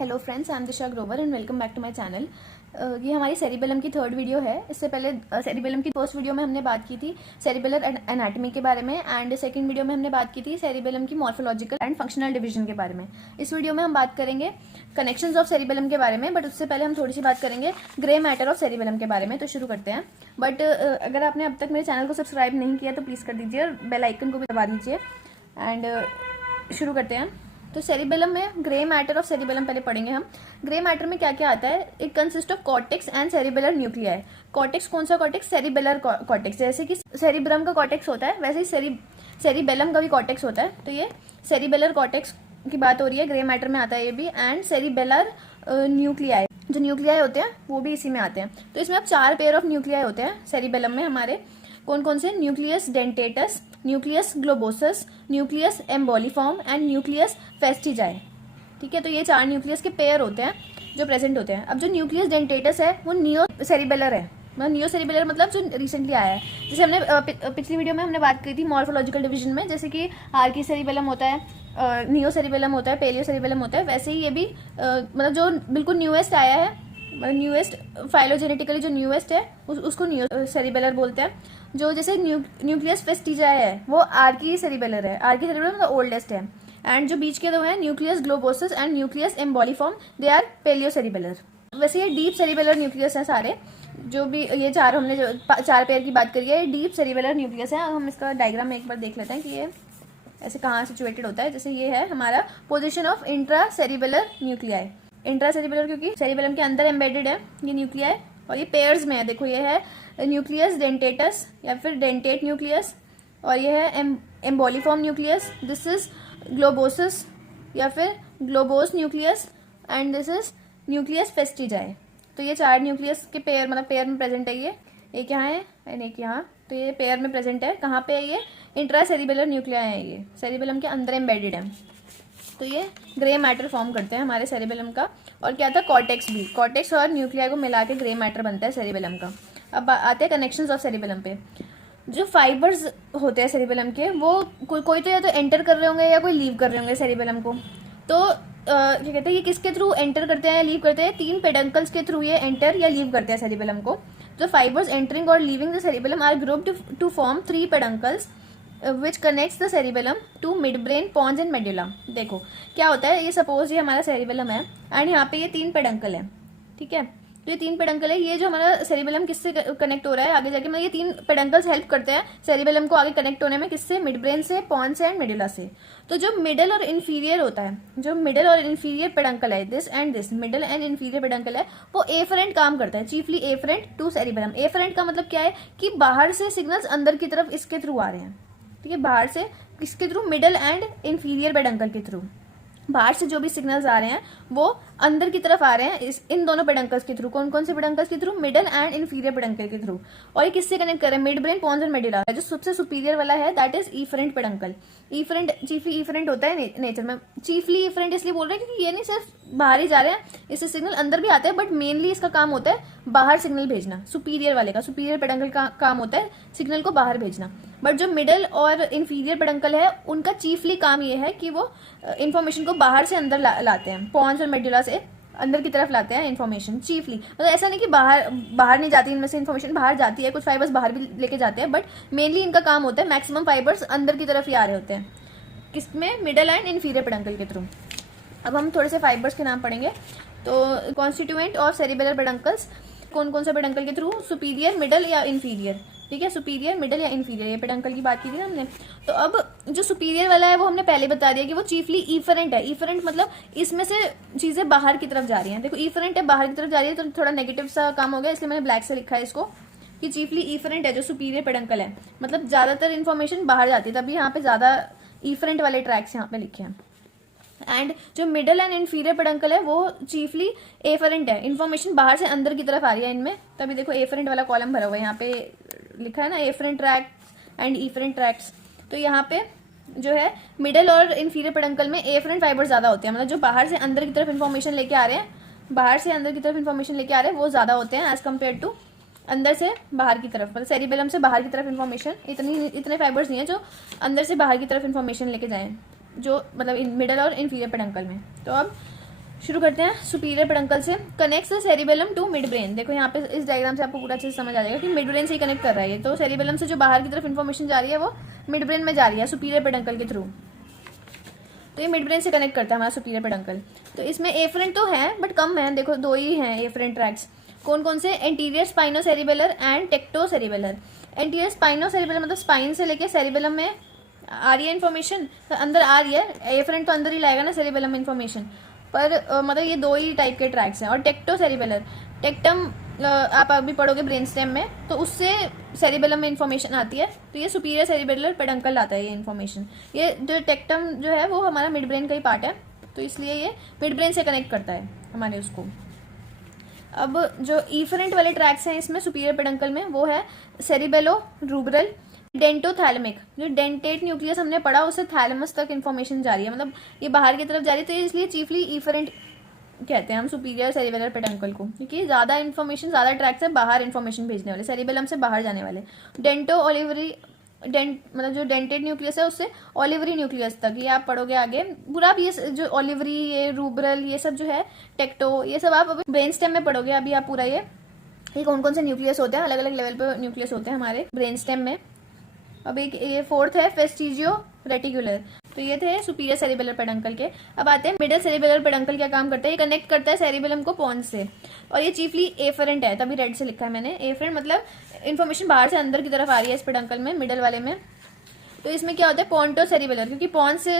Hello friends, I am Disha Grover and welcome back to my channel. ये हमारी cerebellum की third video है। इससे पहले सेरिबेलम की फर्स्ट वीडियो में हमने बात की थी सेरिबेलर एनाटॉमी के बारे में एंड सेकंड वीडियो में हमने बात की थी सेरिबेलम की मॉर्फोलॉजिकल एंड फंक्शनल डिवीजन के बारे में। इस वीडियो में हम बात करेंगे कनेक्शंस ऑफ सेरिबेलम के बारे में, बट उससे पहले हम थोड़ी सी बात करेंगे ग्रे मैटर ऑफ सेरिबेलम के बारे में। तो शुरू करते हैं। बट अगर आपने अब तक मेरे चैनल को सब्सक्राइब नहीं किया तो प्लीज़ कर दीजिए और बेल आइकन को भी दबा दीजिए। एंड शुरू करते हैं। तो सेरिबेलम में ग्रे मैटर ऑफ सेरिबेलम पहले पढ़ेंगे हम। ग्रे मैटर में क्या क्या आता है? It consist of cortex and cerebellar nuclei. Cortex कौन सा कॉर्टेक्स? Cerebellar cortex. जैसे कि सेरिब्रम का कॉर्टेक्स होता है वैसे ही सेरिबेलम का भी कॉर्टेक्स होता है। तो ये सेरिबेलर कॉर्टेक्स की बात हो रही है, ग्रे मैटर में आता है ये भी। एंड सेरिबेलर न्यूक्लियाई, जो न्यूक्लियाई होते हैं वो भी इसी में आते हैं। तो इसमें अब 4 पेयर ऑफ न्यूक्लियाई होते हैं सेरिबेलम में हमारे। कौन कौन से? Nucleus dentatus, nucleus globosus, nucleus emboliform and nucleus fastigii. ठीक है, तो ये 4 न्यूक्लियस के पेयर होते हैं जो प्रेजेंट होते हैं। अब जो न्यूक्लियस डेंटेटस है वो नियो सेरिबेलर है। मतलब नियो सेरिबेलर मतलब जो रिसेंटली आया है। जैसे हमने पिछली वीडियो में हमने बात की थी मॉर्फोलॉजिकल डिवीजन में, जैसे कि आर्की सेरिबेलम होता है, नियो सेरिबेलम होता है, पेलियो सेरिबेलम होता है, वैसे ही ये भी मतलब जो बिल्कुल न्यूएस्ट आया है, न्यूएस्ट फाइलोजेनेटिकली जो न्यूएस्ट है उसको नियो सेरिबेलर बोलते हैं। जो जैसे न्यूक्लियस फेस्टिजाई है वो आर्की सेरिबेलर है। आर्की सेरिबेलर मतलब ओल्डेस्ट है। एंड जो बीच के दो हैं nucleus globosus and nucleus emboliform, they are paleocerebellar. वैसे ये डीप सेरिबेलर न्यूक्लियस है सारे। जो भी ये 4 हमने जो 4 पेयर की बात करी है, ये डीप सेरिबेलर न्यूक्लियस है। हम इसका डायग्राम में एक बार देख लेते हैं कि ये ऐसे कहाँ सिचुएटेड होता है। जैसे ये है हमारा position of intra cerebellar nuclei. Intra cerebellar क्योंकि सेरिबेलम के अंदर एम्बेडेड है ये न्यूक्लियाई, और ये पेयर्स में है। देखो ये है न्यूक्लियस डेंटेटस या फिर डेंटेट न्यूक्लियस, और ये है emboliform nucleus, this is globosus या फिर globose nucleus, and this is nucleus fastigii. तो ये 4 न्यूक्लियस के पेयर मतलब पेयर में प्रेजेंट है। ये एक यहाँ है एंड एक यहाँ, तो ये पेयर में प्रेजेंट है। कहाँ पे है? ये इंट्रा सेरिबेलर न्यूक्लियाई है, ये सेरिबेलम के अंदर एम्बेडेड है। तो ये ग्रे मैटर फॉर्म करते हैं हमारे सेरिबेलम का। और क्या था? कॉर्टेक्स भी। कॉर्टेक्स और न्यूक्लियाई को मिला के ग्रे मैटर बनता है सेरिबेलम का। अब आते हैं कनेक्शंस ऑफ सेरिबेलम पे। जो फाइबर्स होते हैं सेरिबेलम के, वो कोई तो या तो एंटर कर रहे होंगे या कोई लीव कर रहे होंगे सेरिबेलम को। तो क्या कहते हैं, ये किसके थ्रू एंटर करते हैं या लीव करते हैं? 3 पेडंकल्स के थ्रू ये एंटर या लीव करते हैं सेरिबेलम को। जो फाइबर्स एंटरिंग और leaving the cerebellum are grouped to form 3 peduncles which connects the cerebellum to mid brain, pons and medulla. देखो क्या होता है, ये सपोज ये हमारा सेरिबेलम है एंड यहाँ पे ये 3 पेडंकल है। ठीक है, तो ये 3 पेडंकल है। ये जो हमारा सेरिबेलम किससे कनेक्ट हो रहा है आगे जाके, मतलब ये 3 पेडंकल्स हेल्प करते हैं सेरिबेलम को आगे कनेक्ट होने में। किससे? मिड ब्रेन से, पॉन्स एंड मेडुला से। तो जो मिडल और इन्फीरियर होता है, जो मिडल और इन्फीरियर पेडंकल है, this and this middle and inferior peduncle है, वो एफरेंट काम करता है, chiefly efferent to cerebellum. Efferent का मतलब क्या है कि बाहर से सिग्नल्स अंदर की तरफ इसके थ्रू आ रहे हैं। ठीक है, बाहर से किसके through? Middle and inferior peduncle के थ्रू। बाहर से जो भी सिग्नल्स आ रहे हैं वो अंदर की तरफ आ रहे हैं इन दोनों पेडंकल्स के थ्रू। कौन कौन से पेडंकल्स के through? Middle and inferior peduncle के थ्रू। और ये किससे कनेक्ट कर रहे हैं? मिड ब्रेन, पॉन्स और मेडुला। जो सबसे सुपीरियर वाला है that is efferent peduncle. Efferent chiefly efferent होता है नेचर में। चीफली इफरेंट इसलिए बोल रहे हैं क्योंकि ये नहीं सिर्फ बाहर ही जा रहे हैं, इससे सिग्नल अंदर भी आते हैं, बट मेनली इसका काम होता है बाहर सिग्नल भेजना। सुपीरियर वाले का, सुपीरियर पेडंकल का काम होता है सिग्नल को बाहर भेजना। बट जो मिडल और इन्फीरियर पेडंकल है उनका चीफली काम ये है कि वो इन्फॉर्मेशन को बाहर से अंदर लाते हैं, पॉन्स और मेडुला से अंदर की तरफ लाते हैं इन्फॉर्मेशन चीफली। मतलब ऐसा नहीं कि बाहर नहीं जाती, इनमें से इन्फॉर्मेशन बाहर जाती है, कुछ फाइबर्स बाहर भी लेके जाते हैं, बट मेनली इनका काम होता है मैक्सिमम फाइबर्स अंदर की तरफ ही आ रहे होते हैं। किसमें? मिडल एंड इन्फीरियर पेडंकल के थ्रू। अब हम थोड़े से फाइबर्स के नाम पढ़ेंगे। तो कॉन्स्टिट्यूएंट ऑफ सेरिबेलर पेडंकल्स, कौन कौन से पेडंकल के थ्रू? सुपीरियर, मिडल या इन्फीरियर। ठीक है, सुपीरियर, मिडल या इन्फीरियर, ये पेडंकल की बात की थी ना हमने। तो अब जो सुपीरियर वाला है वो हमने पहले बता दिया कि वो चीफली इफरेंट है। इफरेंट मतलब इसमें से चीजें बाहर की तरफ जा रही हैं। देखो इफरेंट है, बाहर की तरफ जा रही है, तो थोड़ा नेगेटिव सा काम हो गया, इसलिए मैंने ब्लैक से लिखा है इसको कि चीफली इफरेंट है जो सुपीरियर पेडंकल है। मतलब ज्यादातर इन्फॉर्मेशन बाहर जाती है, तभी यहाँ पे ज्यादा इफरेंट वाले ट्रैक्स यहाँ पे लिखे हैं। एंड जो मिडल एंड इन्फीरियर पेडंकल है वो चीफली एफरेंट है, इन्फॉर्मेशन बाहर से अंदर की तरफ आ रही है इनमें, तभी देखो एफरेंट वाला कॉलम भरा हुआ है, यहाँ पे लिखा है ना efferent tract and efferent tracts. तो यहाँ पे जो है मिडल और इन्फीरियर पेडंकल में एफरेंट फाइबर ज्यादा होते हैं, मतलब जो बाहर से अंदर की तरफ इन्फॉर्मेशन लेके आ रहे हैं, बाहर से अंदर की तरफ इन्फॉर्मेशन लेके आ रहे हैं वो ज्यादा होते हैं एज कम्पेयर टू अंदर से बाहर की तरफ। मतलब सेरिबेलम से बाहर की तरफ इन्फॉर्मेशन इतने फाइबर्स नहीं है जो अंदर से बाहर की तरफ इन्फॉर्मेशन लेके जाएं, जो मतलब मिडल और इन्फीरियर पेडंकल में। तो अब शुरू करते हैं सुपीरियर पेडंकल से। Connects the cerebellum to mid brain. देखो यहाँ पे इस डायग्राम से आपको पूरा अच्छे से समझ आ जाएगा कि मिड ब्रेन से ही कनेक्ट कर रहा है ये। तो सेरिबेलम से जो बाहर की तरफ इन्फॉर्मेशन जा रही है वो मिड ब्रेन में जा रही है सुपीरियर पेडंकल के थ्रू। तो ये मिड ब्रेन से कनेक्ट करता है हमारा सुपीरियर पेडंकल। तो इसमें एफरेंट तो है बट कम है, देखो 2 ही हैं एफरेंट ट्रैक्स। कौन कौन से? Anterior spinocerebellar and tectocerebellar. Anterior spinocerebellar मतलब स्पाइन से लेके सेरिबेलम में आ रही है इन्फॉर्मेशन, तो अंदर आ रही है। एफरेंट तो अंदर ही लाएगा ना सेरिबेलम में इन्फॉर्मेशन, पर मतलब ये 2 ही टाइप के ट्रैक्स हैं। और टेक्टो सेरिबेलर, टेक्टम आप अभी पढ़ोगे ब्रेन स्टेम में, तो उससे सेरिबेलम में इन्फॉर्मेशन आती है। तो ये सुपीरियर सेरिबेलर पेडंकल लाता है ये इन्फॉर्मेशन। ये जो टेक्टम जो है वो हमारा मिड ब्रेन का ही पार्ट है, तो इसलिए ये मिड ब्रेन से कनेक्ट करता है हमारे उसको। अब जो इफरेंट वाले ट्रैक्स हैं इसमें सुपीरियर पेडंकल में, वो है सेरिबेलो रूब्रल, डेंटोथैलेमिक। जो डेंटेट न्यूक्लियस हमने पढ़ा उससे थैलेमस तक इन्फॉर्मेशन जा रही है, मतलब ये बाहर की तरफ जा रही है। तो इसलिए चीफली इफरेंट कहते हैं हम सुपीरियर सेरिबेलर पेडंकल को, क्योंकि ज़्यादा इन्फॉर्मेशन, ज़्यादा ट्रैक्स है बाहर इन्फॉर्मेशन भेजने वाले, सेरिबेलम से बाहर जाने वाले। डेंटो ओलिवरी, मतलब जो डेंटेड न्यूक्लियस है उससे ओलिवरी न्यूक्लियस तक, ये आप पढ़ोगे आगे पूरा। भी ये जो ओलिवरी, ये रूब्रल, ये सब जो है टेक्टो, ये सब आप अभी ब्रेन स्टेम में पढ़ोगे अभी आप पूरा। ये कौन कौन से न्यूक्लियस होते हैं, अलग अलग लेवल पे न्यूक्लियस होते हैं हमारे ब्रेन स्टेम में। अब एक ये 4th है फेस्टिजियो रेटिकुलर। तो ये थे सुपीरियर सेरिबेलर पेडंकल के। अब आते हैं मिडल सेरिबेलर पेडंकल। क्या काम करता है? ये कनेक्ट करता है सेरिबेलम को पॉन्स से, और ये चीफली एफरेंट है, तभी रेड से लिखा है मैंने। एफरेंट मतलब इन्फॉर्मेशन बाहर से अंदर की तरफ आ रही है इस पेडंकल में, मिडल वाले में। तो इसमें क्या होता है? पॉन्टो सेरिबेलर, क्योंकि पॉन्स से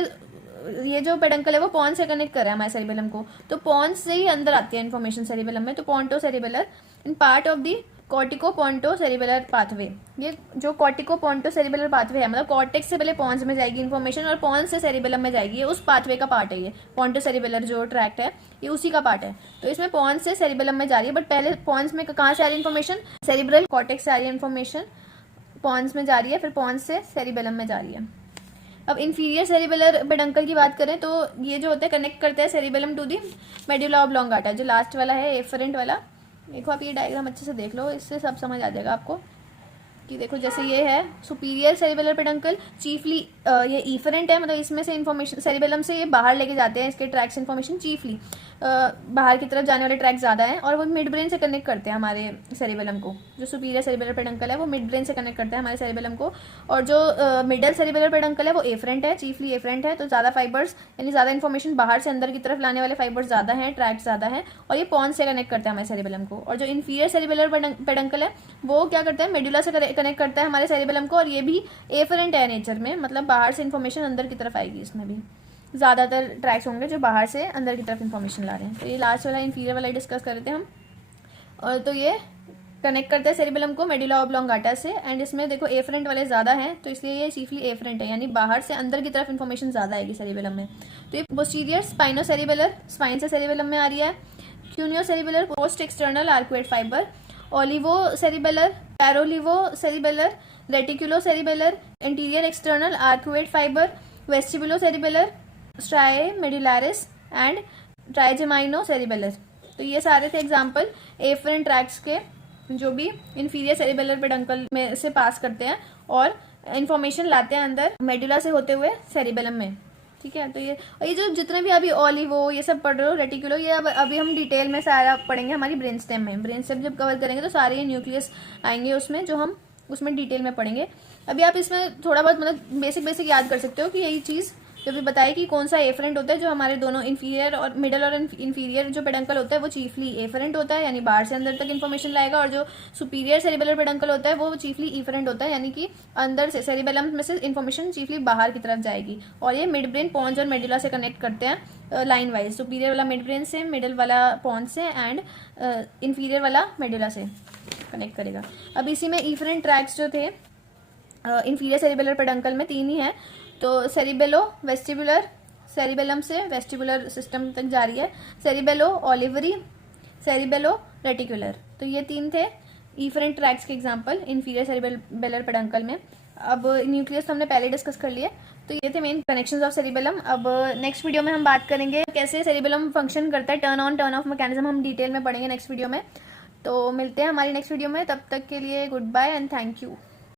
ये जो पेडंकल है वो पॉन्स से कनेक्ट कर रहा है हमारे सेरिबेलम को, तो पॉन्स से ही अंदर आती है इन्फॉर्मेशन सेरिबेलम में। तो pontocerebellar in part of the corticopontocerebellar pathway. ये जो कॉर्टिको पॉन्टो सेरिबेलर पाथवे है, मतलब कॉर्टेक्स से पहले पॉन्स में जाएगी इन्फॉर्मेशन और पॉन्स से सेरिबेलम में जाएगी, ये उस पाथवे का पार्ट है। ये पॉन्टो सेरिबेलर जो ट्रैक्ट है ये उसी का पार्ट है। तो इसमें पॉन्स से सेरिबेलम में जा रही है, बट पहले पॉन्स में कहाँ से आ रही है इन्फॉर्मेशन? सेरिब्रल कॉर्टेक्स से आ रही है इन्फॉर्मेशन, पॉन्स में जा रही है, फिर पॉन्स से सेरिबेलम में जा रही है। अब इन्फीरियर सेरिबेलर पेडंकल की बात करें तो ये जो होता है कनेक्ट करते हैं cerebellum to the medulla oblongata, जो लास्ट वाला है एफरेंट वाला। देखो आप ये डायग्राम अच्छे से देख लो, इससे सब समझ आ जाएगा आपको कि देखो जैसे ये है सुपीरियर सेरिबेलर पेडंकल, चीफली ये इफरेंट है, मतलब इसमें से इन्फॉर्मेशन सेरिबेलम से ये बाहर लेके जाते हैं, इसके ट्रैक्स इन्फॉर्मेशन चीफली बाहर की तरफ जाने वाले ट्रैक ज़्यादा हैं, और वो मिड ब्रेन से कनेक्ट करते हैं हमारे सेरिबेलम को। जो सुपीरियर सेरिबेलर पेडंकल है वो मिड ब्रेन से कनेक्ट करता है हमारे सेरिबेलम को, और जो मिडल सेरिबेलर पेडंकल है वो एफरेंट है, चीफली एफरेंट है। तो ज़्यादा फाइबर्स यानी ज़्यादा इन्फॉर्मेशन बाहर से अंदर की तरफ लाने वाले फाइबर्स ज़्यादा हैं, ट्रैक्स ज़्यादा हैं, और ये पॉन्स से कनेक्ट करता है हमारे सेरिबेलम को। और जो इन्फीरियर सेरिबेलर पेडंकल है वो क्या करता है? मेडुला से कनेक्ट करता है हमारे सेरिबेलम को, और ये भी एफरेंट है नेचर में, मतलब बाहर से इन्फॉर्मेशन अंदर की तरफ आएगी। इसमें भी ज़्यादातर ट्रैक्स होंगे जो बाहर से अंदर की तरफ इन्फॉर्मेशन ला रहे हैं। तो ये लास्ट वाला इन्फीरियर वाला डिस्कस कर रहे थे हम। और तो ये कनेक्ट करता है सेरिबेलम को मेडुला ऑब्लोंगाटा से, एंड इसमें देखो एफरेंट वाले ज़्यादा हैं, तो इसलिए ये चीफली एफरेंट है, यानी बाहर से अंदर की तरफ इन्फॉर्मेशन ज़्यादा आएगी सेरिबेलम में। तो ये पोस्टीरियर स्पाइनो सेरिबेलर, स्पाइन से सेरिबेलम में आ रही है। Cuneocerebellar post external arcuate fiber. Olivocerebellar, parolivocerebellar, reticulocerebellar, anterior external arcuate fiber, vestibulocerebellar, stria medullaris and trigeminocerebellar. तो ये सारे थे एग्जाम्पल एफरेंट ट्रैक्स के, जो भी इन्फीरियर सेरिबेलर पेडंकल में से पास करते हैं और इन्फॉर्मेशन लाते हैं अंदर मेडुला से होते हुए सेरिबेलम में। ठीक है, तो ये जो जितने भी अभी ओलिवो ये सब पढ़ रहे हो, रेटिकुलो, ये अभी हम डिटेल में सारा पढ़ेंगे हमारी ब्रेन स्टेम में। ब्रेन स्टेम जब कवर करेंगे तो सारे न्यूक्लियस आएंगे उसमें, जो हम उसमें डिटेल में पढ़ेंगे। अभी आप इसमें थोड़ा बहुत मतलब बेसिक याद कर सकते हो कि यही चीज़ जब भी बताया कि कौन सा एफरेंट होता है। जो हमारे दोनों इन्फीरियर और मिडल और इन्फीरियर जो पेडंकल होता है वो चीफली एफरेंट होता है, यानी बाहर से अंदर तक इन्फॉर्मेशन लाएगा, और जो सुपीरियर सेरिबेलर पेडंकल होता है वो चीफली इफरेंट होता है, यानी कि अंदर से सेरिबेलम में से इन्फॉर्मेशन चीफली बाहर की तरफ जाएगी। और ये मिड ब्रेन, पॉन्स और मेडुला से कनेक्ट करते हैं लाइन वाइज। सुपीरियर वाला मिड ब्रेन से, मिडल वाला पॉन्स से, एंड इन्फीरियर वाला मेडुला से कनेक्ट करेगा। अब इसी में इफरेंट ट्रैक्स जो थे इन्फीरियर सेरिबेलर पेडंकल में 3 ही हैं। तो सेरिबेलो वेस्टिबुलर, सेरिबेलम से वेस्टिबुलर सिस्टम तक जा रही है। सेरिबेलो ओलिवरी, सेरिबेलो रेटिकुलर। तो ये 3 थे इफरेंट ट्रैक्स के एग्जांपल इन्फीरियर सेरिबेलर पेडंकल में। अब न्यूक्लियस तो हमने पहले डिस्कस कर लिए। तो ये थे मेन कनेक्शंस ऑफ सेरिबेलम। अब नेक्स्ट वीडियो में हम बात करेंगे कैसे सेरिबेलम फंक्शन करता है, turn on turn off mechanism हम डिटेल में पढ़ेंगे नेक्स्ट वीडियो में। तो मिलते हैं हमारी नेक्स्ट वीडियो में, तब तक के लिए good bye and thank you.